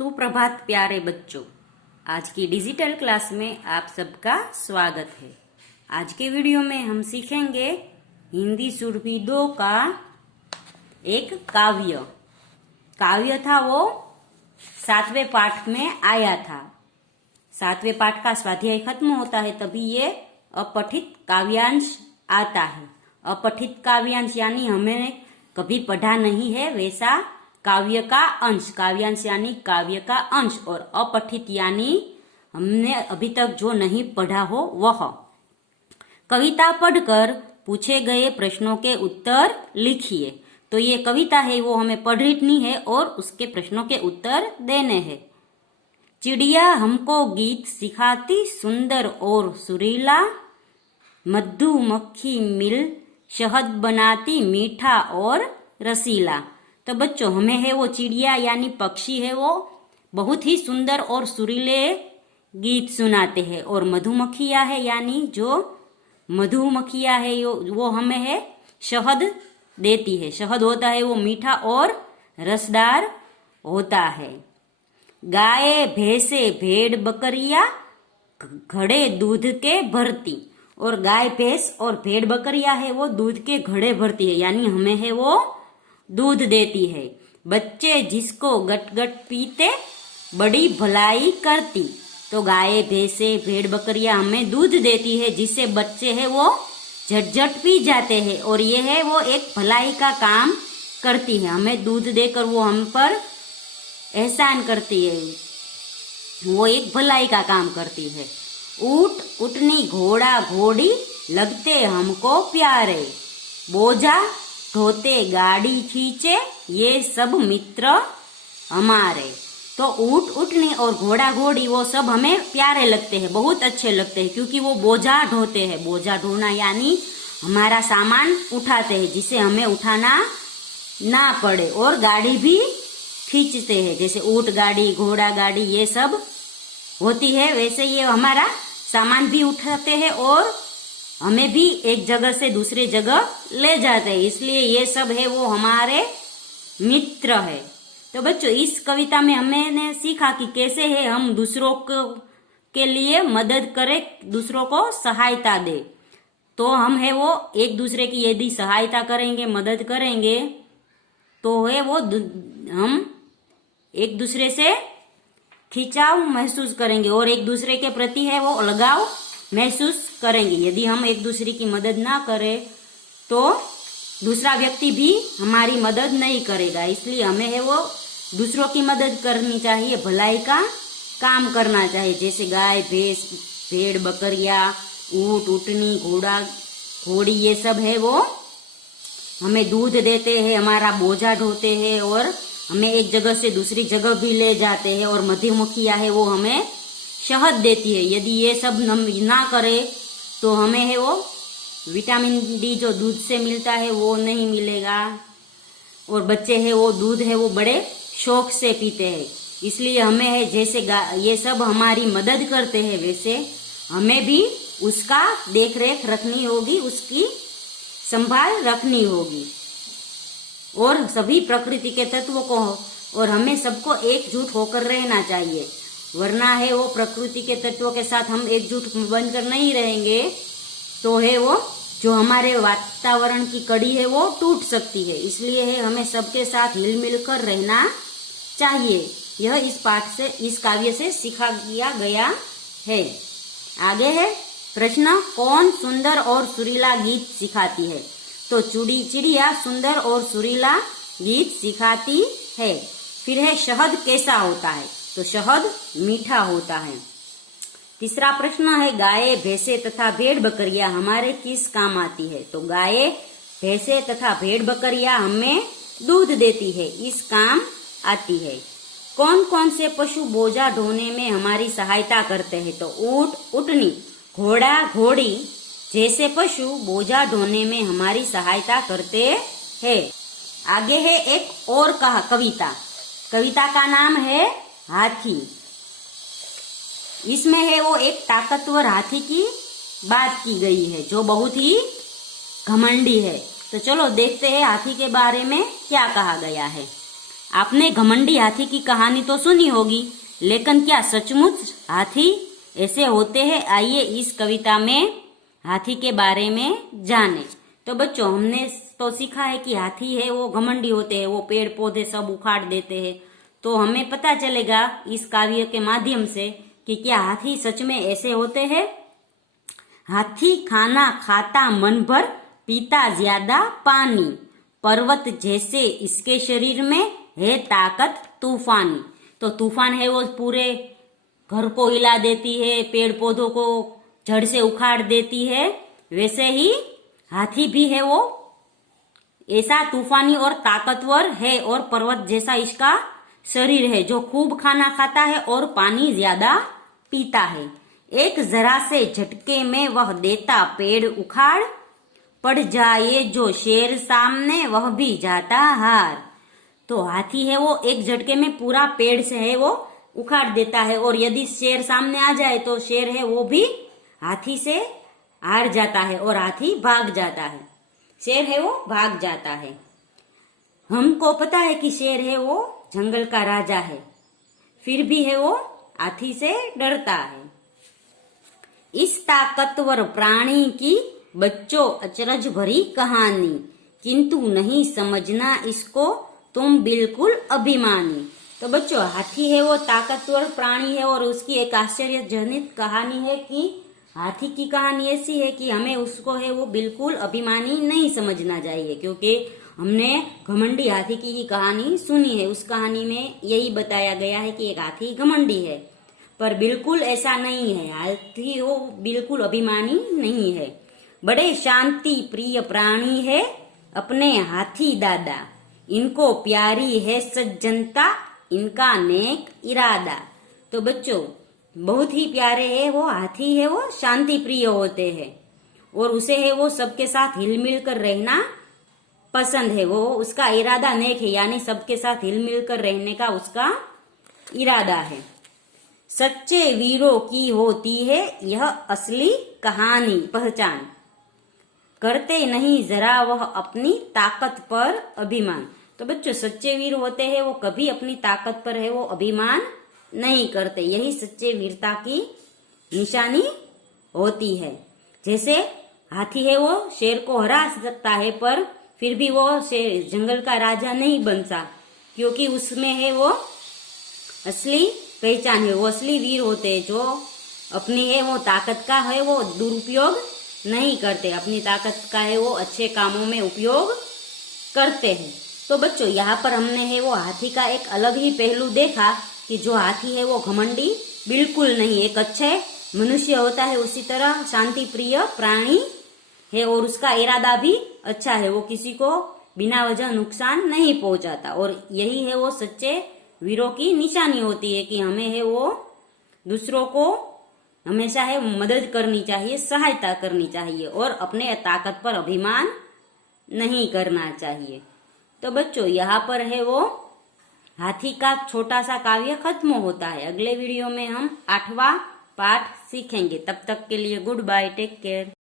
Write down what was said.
सुप्रभात प्यारे बच्चों। आज की डिजिटल क्लास में आप सबका स्वागत है। आज के वीडियो में हम सीखेंगे हिंदी सुरभि 2 का एक काव्य था। वो 7वें पाठ में आया था। 7वें पाठ का स्वाध्याय खत्म होता है तभी ये अपठित काव्यांश आता है। अपठित काव्यांश यानी हमें कभी पढ़ा नहीं है वैसा काव्य का अंश। काव्यांश यानी काव्य का अंश और अपठित यानी हमने अभी तक जो नहीं पढ़ा हो वह। कविता पढ़कर पूछे गए प्रश्नों के उत्तर लिखिए। तो ये कविता है वो हमें पढ़नी है और उसके प्रश्नों के उत्तर देने हैं। चिड़िया हमको गीत सिखाती सुंदर और सुरीला, मधुमक्खी मिल शहद बनाती मीठा और रसीला। तो बच्चों हमें है वो चिड़िया यानी पक्षी है वो बहुत ही सुंदर और सुरीले गीत सुनाते हैं और मधुमक्खियां है यानी जो मधुमक्खियां है वो हमें है शहद देती है। शहद होता है वो मीठा और रसदार होता है। गाय भैंसे भेड़ बकरियां घड़े दूध के भरती। और गाय भैंस और भेड़ बकरियां है वो दूध के घड़े भरती है यानी हमें है वो दूध देती है। बच्चे जिसको गट गट पीते बड़ी भलाई करती। तो गाय भैंसे भेड़ बकरियां हमें दूध देती है जिससे बच्चे है वो झट पी जाते हैं और ये है वो एक भलाई का काम करती है। हमें दूध देकर वो हम पर एहसान करती है, वो एक भलाई का काम करती है। ऊंट उठनी घोड़ा घोड़ी लगते हमको प्यारे, बोझा ढोते गाड़ी खींचे ये सब मित्र हमारे। तो ऊंट उठनी और घोड़ा घोड़ी वो सब हमें प्यारे लगते हैं, बहुत अच्छे लगते हैं क्योंकि वो बोझा ढोते हैं। बोझा ढोना यानी हमारा सामान उठाते हैं जिसे हमें उठाना ना पड़े। और गाड़ी भी खींचते हैं जैसे ऊंट गाड़ी घोड़ा गाड़ी ये सब होती है वैसे ये हमारा सामान भी उठाते हैं और हमें भी एक जगह से दूसरे जगह ले जाते हैं। इसलिए ये सब है वो हमारे मित्र है। तो बच्चों इस कविता में हमने सीखा कि कैसे है हम दूसरों के लिए मदद करें, दूसरों को सहायता दे। तो हम है वो एक दूसरे की यदि सहायता करेंगे मदद करेंगे तो है वो हम एक दूसरे से खिंचाव महसूस करेंगे और एक दूसरे के प्रति है वो लगाव महसूस करेंगे। यदि हम एक दूसरे की मदद ना करें तो दूसरा व्यक्ति भी हमारी मदद नहीं करेगा। इसलिए हमें है वो दूसरों की मदद करनी चाहिए, भलाई का काम करना चाहिए। जैसे गाय भैंस भेड़ बकरियां ऊंट उटनी घोड़ा घोड़ी ये सब है वो हमें दूध देते हैं, हमारा बोझा ढोते हैं और हमें एक जगह से दूसरी जगह भी ले जाते हैं। और मधुमक्खियां है वो हमें शहद देती है। यदि ये सब ना करे तो हमें है वो विटामिन डी जो दूध से मिलता है वो नहीं मिलेगा। और बच्चे है वो दूध है वो बड़े शौक से पीते हैं। इसलिए हमें है जैसे ये सब हमारी मदद करते हैं वैसे हमें भी उसका देख रेख रखनी होगी, उसकी संभाल रखनी होगी। और सभी प्रकृति के तत्वों को और हमें सबको एकजुट होकर रहना चाहिए, वरना है वो प्रकृति के तत्वों के साथ हम एकजुट बनकर नहीं रहेंगे तो है वो जो हमारे वातावरण की कड़ी है वो टूट सकती है। इसलिए है हमें सबके साथ हिलमिल कर रहना चाहिए। यह इस पाठ से इस काव्य से सिखा दिया गया है। आगे है प्रश्न, कौन सुंदर और सुरीला गीत सिखाती है? तो चिड़िया सुंदर और सुरीला गीत सिखाती है। फिर है शहद कैसा होता है? तो शहद मीठा होता है। तीसरा प्रश्न है गाय भैंसे तथा भेड़ बकरियां हमारे किस काम आती है? तो गाय भैंसे तथा भेड़ बकरियां हमें दूध देती है, इस काम आती है। कौन कौन से पशु बोझा ढोने में हमारी सहायता करते हैं? तो ऊंट उटनी घोड़ा घोड़ी जैसे पशु बोझा ढोने में हमारी सहायता करते हैं। आगे है एक और कविता का नाम है हाथी। इसमें है वो एक ताकतवर हाथी की बात की गई है जो बहुत ही घमंडी है। तो चलो देखते हैं हाथी के बारे में क्या कहा गया है। आपने घमंडी हाथी की कहानी तो सुनी होगी, लेकिन क्या सचमुच हाथी ऐसे होते हैं? आइए इस कविता में हाथी के बारे में जाने। तो बच्चों, हमने तो सीखा है कि हाथी है वो घमंडी होते हैं, वो पेड़ पौधे सब उखाड़ देते हैं। तो हमें पता चलेगा इस काव्य के माध्यम से कि क्या हाथी सच में ऐसे होते हैं। हाथी खाना खाता मन भर, पीता ज्यादा पानी, पर्वत जैसे इसके शरीर में है ताकत तूफानी। तो तूफान है वो पूरे घर को हिला देती है, पेड़ पौधों को जड़ से उखाड़ देती है। वैसे ही हाथी भी है वो ऐसा तूफानी और ताकतवर है, और पर्वत जैसा इसका शरीर है जो खूब खाना खाता है और पानी ज्यादा पीता है। एक जरा से झटके में वह देता पेड़ उखाड़, पड़ जाए जो शेर सामने वह भी जाता हार। तो हाथी है वो एक झटके में पूरा पेड़ से है वो उखाड़ देता है, और यदि शेर सामने आ जाए तो शेर है वो भी हाथी से हार जाता है और हाथी भाग जाता है। शेर है वो भाग जाता है। हमको पता है कि शेर है वो जंगल का राजा है, फिर भी है वो हाथी से डरता है। इस ताकतवर प्राणी की बच्चों अचरज भरी कहानी, किंतु नहीं समझना इसको तुम बिल्कुल अभिमानी। तो बच्चों, हाथी है वो ताकतवर प्राणी है, और उसकी एक आश्चर्यजनित कहानी है कि हाथी की कहानी ऐसी है कि हमें उसको है वो बिल्कुल अभिमानी नहीं समझना चाहिए, क्योंकि हमने घमंडी हाथी की ही कहानी सुनी है। उस कहानी में यही बताया गया है कि एक हाथी घमंडी है, पर बिल्कुल ऐसा नहीं है। हाथी वो बिल्कुल अभिमानी नहीं है। बड़े शांति प्रिय प्राणी है अपने हाथी दादा, इनको प्यारी है सज्जनता, इनका नेक इरादा। तो बच्चों, बहुत ही प्यारे है वो हाथी है वो शांति प्रिय होते हैं, और उसे है वो सबके साथ हिलमिल कर रहना पसंद है। वो उसका इरादा नेक है, यानी सबके साथ हिलमिल कर रहने का उसका इरादा है। सच्चे वीरों की होती है यह असली कहानी पहचान, करते नहीं जरा वह अपनी ताकत पर अभिमान। तो बच्चों, सच्चे वीर होते हैं वो कभी अपनी ताकत पर है वो अभिमान नहीं करते। यही सच्चे वीरता की निशानी होती है। जैसे हाथी है वो शेर को हरा सकता है, पर फिर भी वो शेर जंगल का राजा नहीं बनता, क्योंकि उसमें है वो असली पहचान है। वो असली वीर होते हैं जो अपनी है वो ताकत का है वो दुरुपयोग नहीं करते, अपनी ताकत का है वो अच्छे कामों में उपयोग करते हैं। तो बच्चों, यहाँ पर हमने है वो हाथी का एक अलग ही पहलू देखा कि जो हाथी है वो घमंडी बिल्कुल नहीं, एक अच्छे मनुष्य होता है। उसी तरह शांति प्रिय प्राणी है, और उसका इरादा भी अच्छा है, वो किसी को बिना वजह नुकसान नहीं पहुंचाता। और यही है वो सच्चे वीरों की निशानी होती है कि हमें है वो दूसरों को हमेशा है मदद करनी चाहिए, सहायता करनी चाहिए, और अपने ताकत पर अभिमान नहीं करना चाहिए। तो बच्चों, यहाँ पर है वो हाथी का छोटा सा काव्य खत्म होता है। अगले वीडियो में हम 8वां पाठ सीखेंगे। तब तक के लिए गुड बाय, टेक केयर।